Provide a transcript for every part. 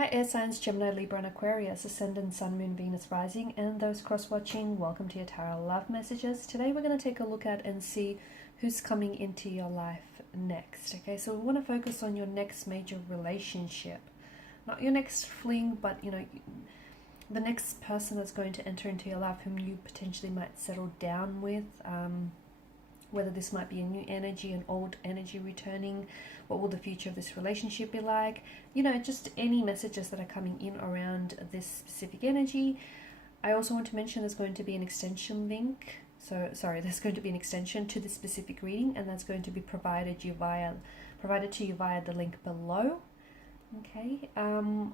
Hi air signs, Gemini, Libra and Aquarius, Ascendant, Sun, Moon, Venus, Rising, and those cross-watching, welcome to your tarot love messages. Today we're going to take a look at and see who's coming into your life next. Okay, so we want to focus on your next major relationship. Not your next fling, but the next person that's going to enter into your life whom you potentially might settle down with. Whether this might be a new energy, an old energy returning, what will the future of this relationship be like? Just any messages that are coming in around this specific energy. I also want to mention there's going to be an extension link. There's going to be an extension to this specific reading, and that's going to be provided to you via the link below. Okay.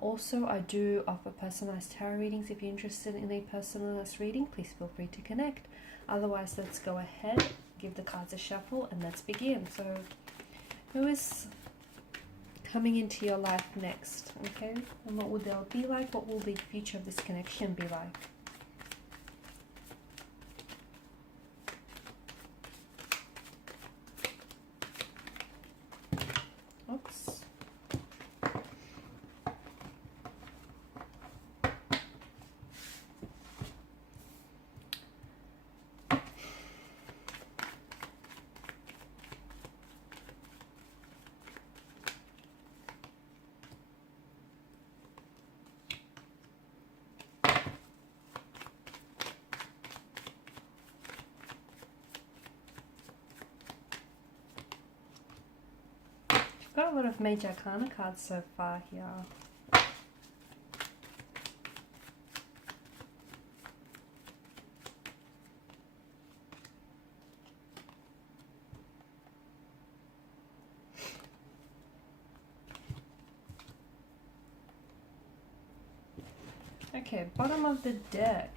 Also, I do offer personalized tarot readings. If you're interested in a personalized reading, please feel free to connect. Otherwise, let's go ahead, give the cards a shuffle, and let's begin. So, who is coming into your life next? Okay, and what will they be like? What will the future of this connection be like? Oops. Got a lot of major arcana cards so far here. Okay, bottom of the deck,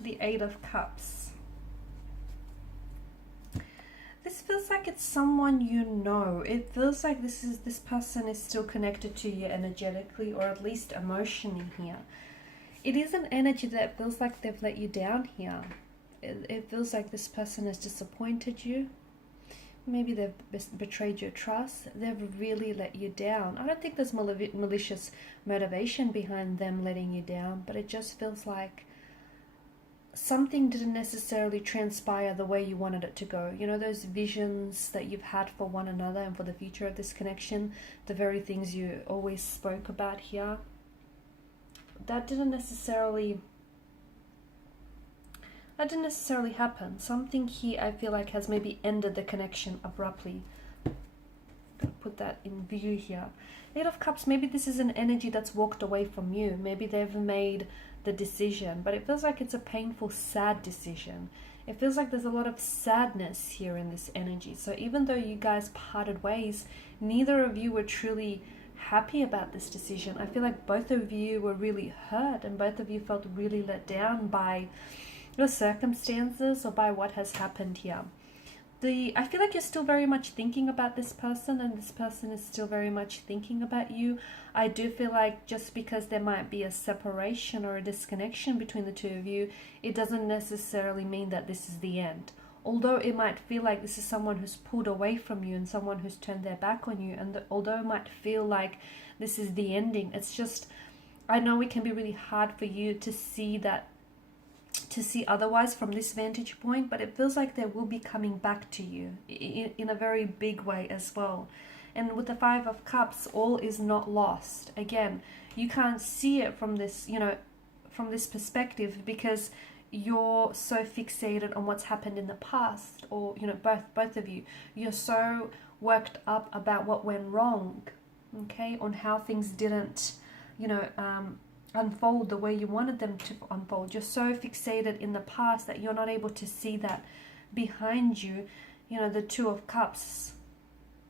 the Eight of Cups. This feels like it's someone you know. It feels like this person is still connected to you energetically, or at least emotionally here. It is an energy that feels like they've let you down here. It feels like this person has disappointed you. Maybe they've betrayed your trust. They've really let you down. I don't think there's malicious motivation behind them letting you down, but it just feels like something didn't necessarily transpire the way you wanted it to go. Those visions that you've had for one another and for the future of this connection, the very things you always spoke about here, that didn't necessarily happen. Something here I feel like has maybe ended the connection abruptly. Put that in view here. Eight of Cups, maybe this is an energy that's walked away from you. Maybe they've made the decision, but it feels like it's a painful, sad decision. It feels like there's a lot of sadness here in this energy. So even though you guys parted ways, neither of you were truly happy about this decision. I feel like both of you were really hurt, and both of you felt really let down by your circumstances or by what has happened here. I feel like you're still very much thinking about this person, and this person is still very much thinking about you. I do feel like just because there might be a separation or a disconnection between the two of you, it doesn't necessarily mean that this is the end. Although it might feel like this is someone who's pulled away from you and someone who's turned their back on you, and although it might feel like this is the ending, it's just, I know it can be really hard for you to see otherwise from this vantage point, but it feels like they will be coming back to you in a very big way as well. And with the Five of Cups, all is not lost. Again, you can't see it from this, from this perspective, because you're so fixated on what's happened in the past, or both of you're so worked up about what went wrong, okay, on how things didn't unfold the way you wanted them to unfold. You're so fixated in the past that you're not able to see that behind you, the Two of Cups,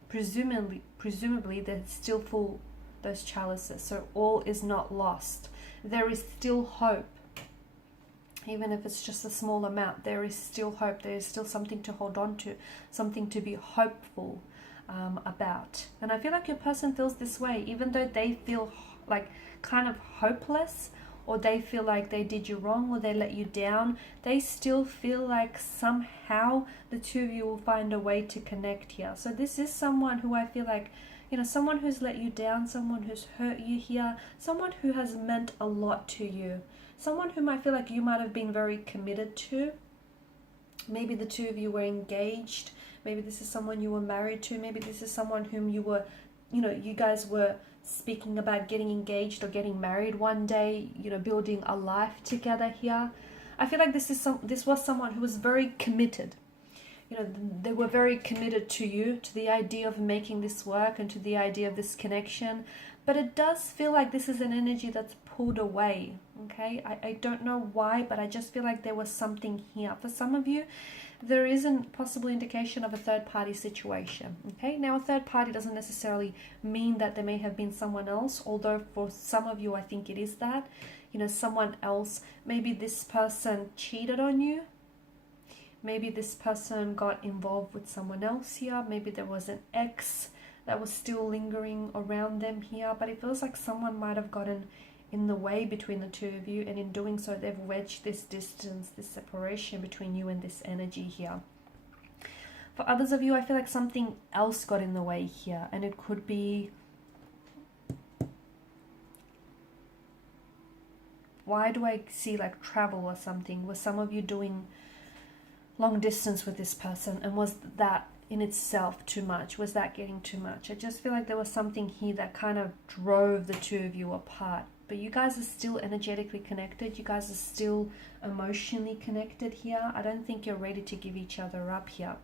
presumably they're still full, those chalices. So all is not lost. There is still hope. Even if it's just a small amount, there is still hope. There is still something to hold on to, something to be hopeful about. And I feel like your person feels this way, even though they feel like kind of hopeless, or they feel like they did you wrong, or they let you down. They still feel like somehow the two of you will find a way to connect here. So this is someone who I feel like You know, someone who's let you down, someone who's hurt you here, someone who has meant a lot to you, someone whom I feel like you might have been very committed to. Maybe the two of you were engaged. Maybe this is someone you were married to. Maybe this is someone whom you were, you know, you guys were speaking about getting engaged or getting married one day, you know, building a life together here. I feel like this was someone who was very committed. You know, they were very committed to you, to the idea of making this work and to the idea of this connection. But it does feel like this is an energy that's pulled away, okay? I don't know why, but I just feel like there was something here. For some of you, there is a possible indication of a third-party situation, okay? Now, a third party doesn't necessarily mean that there may have been someone else, although for some of you, I think it is that. You know, someone else, maybe this person cheated on you. Maybe this person got involved with someone else here. Maybe there was an ex that was still lingering around them here. But it feels like someone might have gotten in the way between the two of you. And in doing so, they've wedged this distance, this separation between you and this energy here. For others of you, I feel like something else got in the way here. And it could be... Why do I see like travel or something? Was some of you doing long distance with this person, and was that in itself too much? Was that getting too much? I just feel like there was something here that kind of drove the two of you apart. But you guys are still energetically connected. You guys are still emotionally connected here. I don't think you're ready to give each other up here.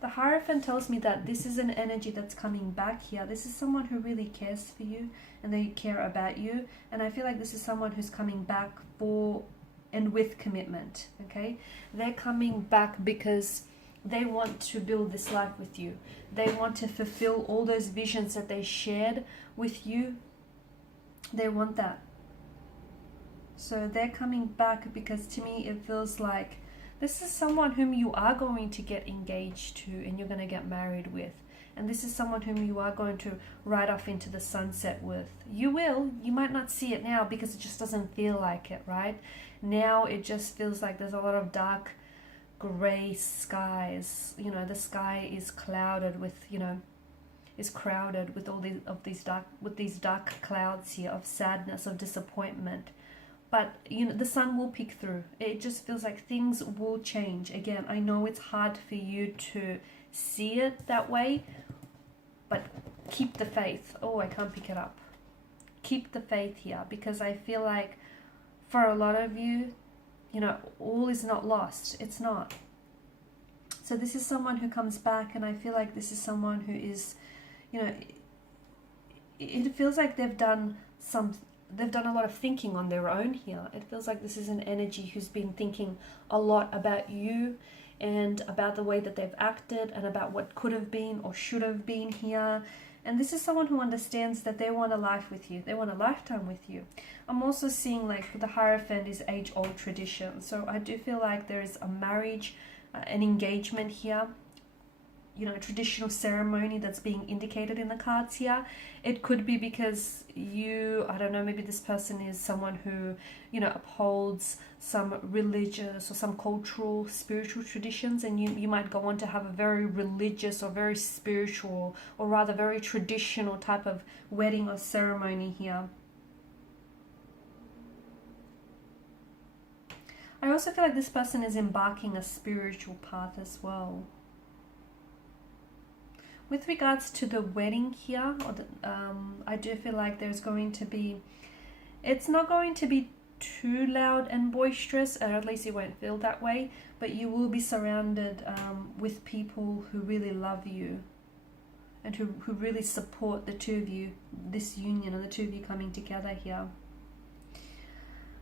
The Hierophant tells me that this is an energy that's coming back here. This is someone who really cares for you and they care about you. And I feel like this is someone who's coming back for and with commitment, okay? They're coming back because they want to build this life with you. They want to fulfill all those visions that they shared with you. They want that. So they're coming back because to me it feels like this is someone whom you are going to get engaged to and you're going to get married with. And this is someone whom you are going to ride off into the sunset with. You will. You might not see it now because it just doesn't feel like it, right? Now it just feels like there's a lot of dark gray skies. You know, the sky is clouded with, you know, is crowded with all these dark clouds here of sadness, of disappointment. But, you know, the sun will peek through. It just feels like things will change. Again, I know it's hard for you to see it that way, but keep the faith. Oh, I can't pick it up. Keep the faith here, because I feel like for a lot of you, you know, all is not lost. It's not. So this is someone who comes back, and I feel like this is someone who is, you know, it feels like they've done a lot of thinking on their own here. It feels like this is an energy who's been thinking a lot about you and about the way that they've acted and about what could have been or should have been here. And this is someone who understands that they want a life with you. They want a lifetime with you. I'm also seeing like the Hierophant is age-old tradition. So I do feel like there is a marriage, an engagement here, you know, a traditional ceremony that's being indicated in the cards here. It could be because you, I don't know, maybe this person is someone who, you know, upholds some religious or some cultural, spiritual traditions, and you might go on to have a very religious or very spiritual or rather very traditional type of wedding or ceremony here. I also feel like this person is embarking a spiritual path as well. With regards to the wedding here, I do feel like there's going to be, it's not going to be too loud and boisterous, or at least it won't feel that way, but you will be surrounded with people who really love you and who really support the two of you, this union and the two of you coming together here.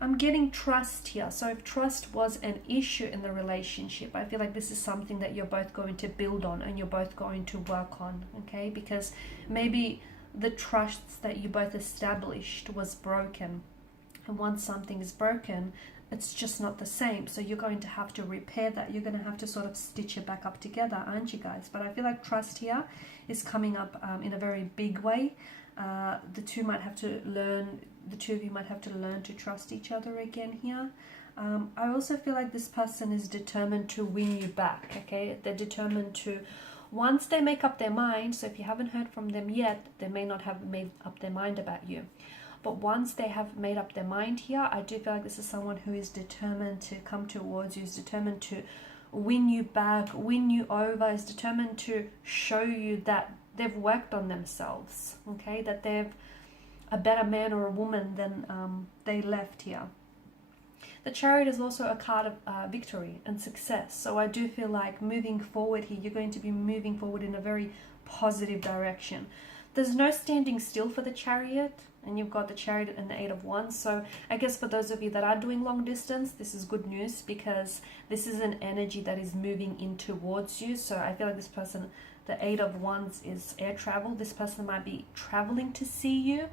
I'm getting trust here. So if trust was an issue in the relationship, I feel like this is something that you're both going to build on and you're both going to work on, okay? Because maybe the trust that you both established was broken. And once something is broken, it's just not the same. So you're going to have to repair that. You're going to have to sort of stitch it back up together, aren't you guys? But I feel like trust here is coming up in a very big way. The two of you might have to learn to trust each other again here. I also feel like this person is determined to win you back, okay? They're determined to Once they make up their mind, so if you haven't heard from them yet, they may not have made up their mind about you. But once they have made up their mind here, I do feel like this is someone who is determined to come towards you, is determined to win you back, win you over, is determined to show you that they've worked on themselves, okay? That they're a better man or a woman than they left here. The Chariot is also a card of victory and success. So I do feel like moving forward here, you're going to be moving forward in a very positive direction. There's no standing still for the Chariot, and you've got the Chariot and the Eight of Wands. So I guess for those of you that are doing long distance, this is good news, because this is an energy that is moving in towards you. So I feel like this person, the Eight of Wands is air travel. This person might be traveling to see you.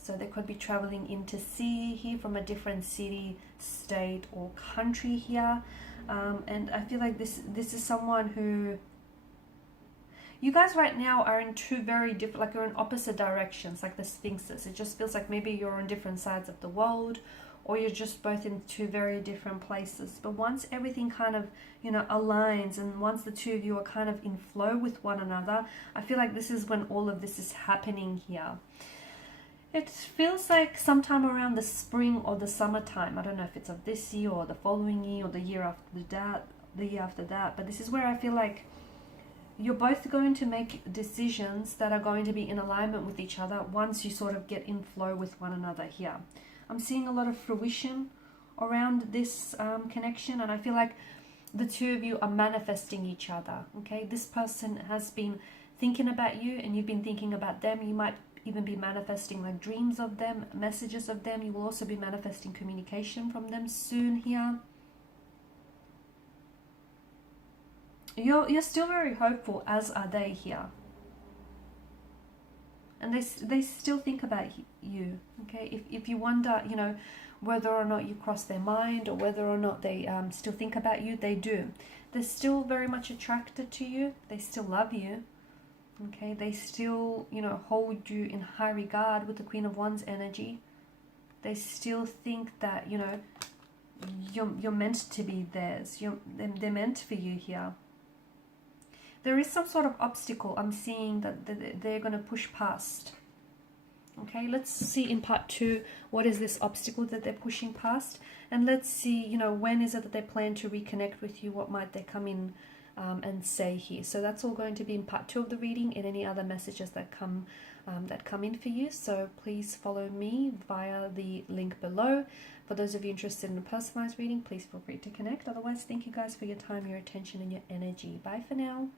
So they could be traveling in to see you here from a different city, state, or country here. And I feel like this is someone who... You guys right now are in two very different, like you're in opposite directions, like the Sphinxes. It just feels like maybe you're on different sides of the world, or you're just both in two very different places. But once everything kind of, you know, aligns, and once the two of you are kind of in flow with one another, I feel like this is when all of this is happening here. It feels like sometime around the spring or the summertime. I don't know if it's of this year or the following year or the year after that, but this is where I feel like you're both going to make decisions that are going to be in alignment with each other once you sort of get in flow with one another here. I'm seeing a lot of fruition around this connection, and I feel like the two of you are manifesting each other, okay? This person has been thinking about you, and you've been thinking about them. You might even be manifesting like dreams of them, messages of them. You will also be manifesting communication from them soon here. You're still very hopeful, as are they here. And they still think about you, okay? If you wonder, you know, whether or not you cross their mind, or whether or not they still think about you, they do. They're still very much attracted to you. They still love you. Okay, they still, you know, hold you in high regard with the Queen of Wands energy. They still think that, you know, you're meant to be theirs. They're meant for you here. There is some sort of obstacle I'm seeing that they're going to push past. Okay, let's see in part 2, what is this obstacle that they're pushing past? And let's see, you know, when is it that they plan to reconnect with you? What might they come in and say here? So that's all going to be in part 2 of the reading, and any other messages that come in for you. So please follow me via the link below. For those of you interested in a personalized reading, please feel free to connect. Otherwise, thank you guys for your time, your attention, and your energy. Bye for now.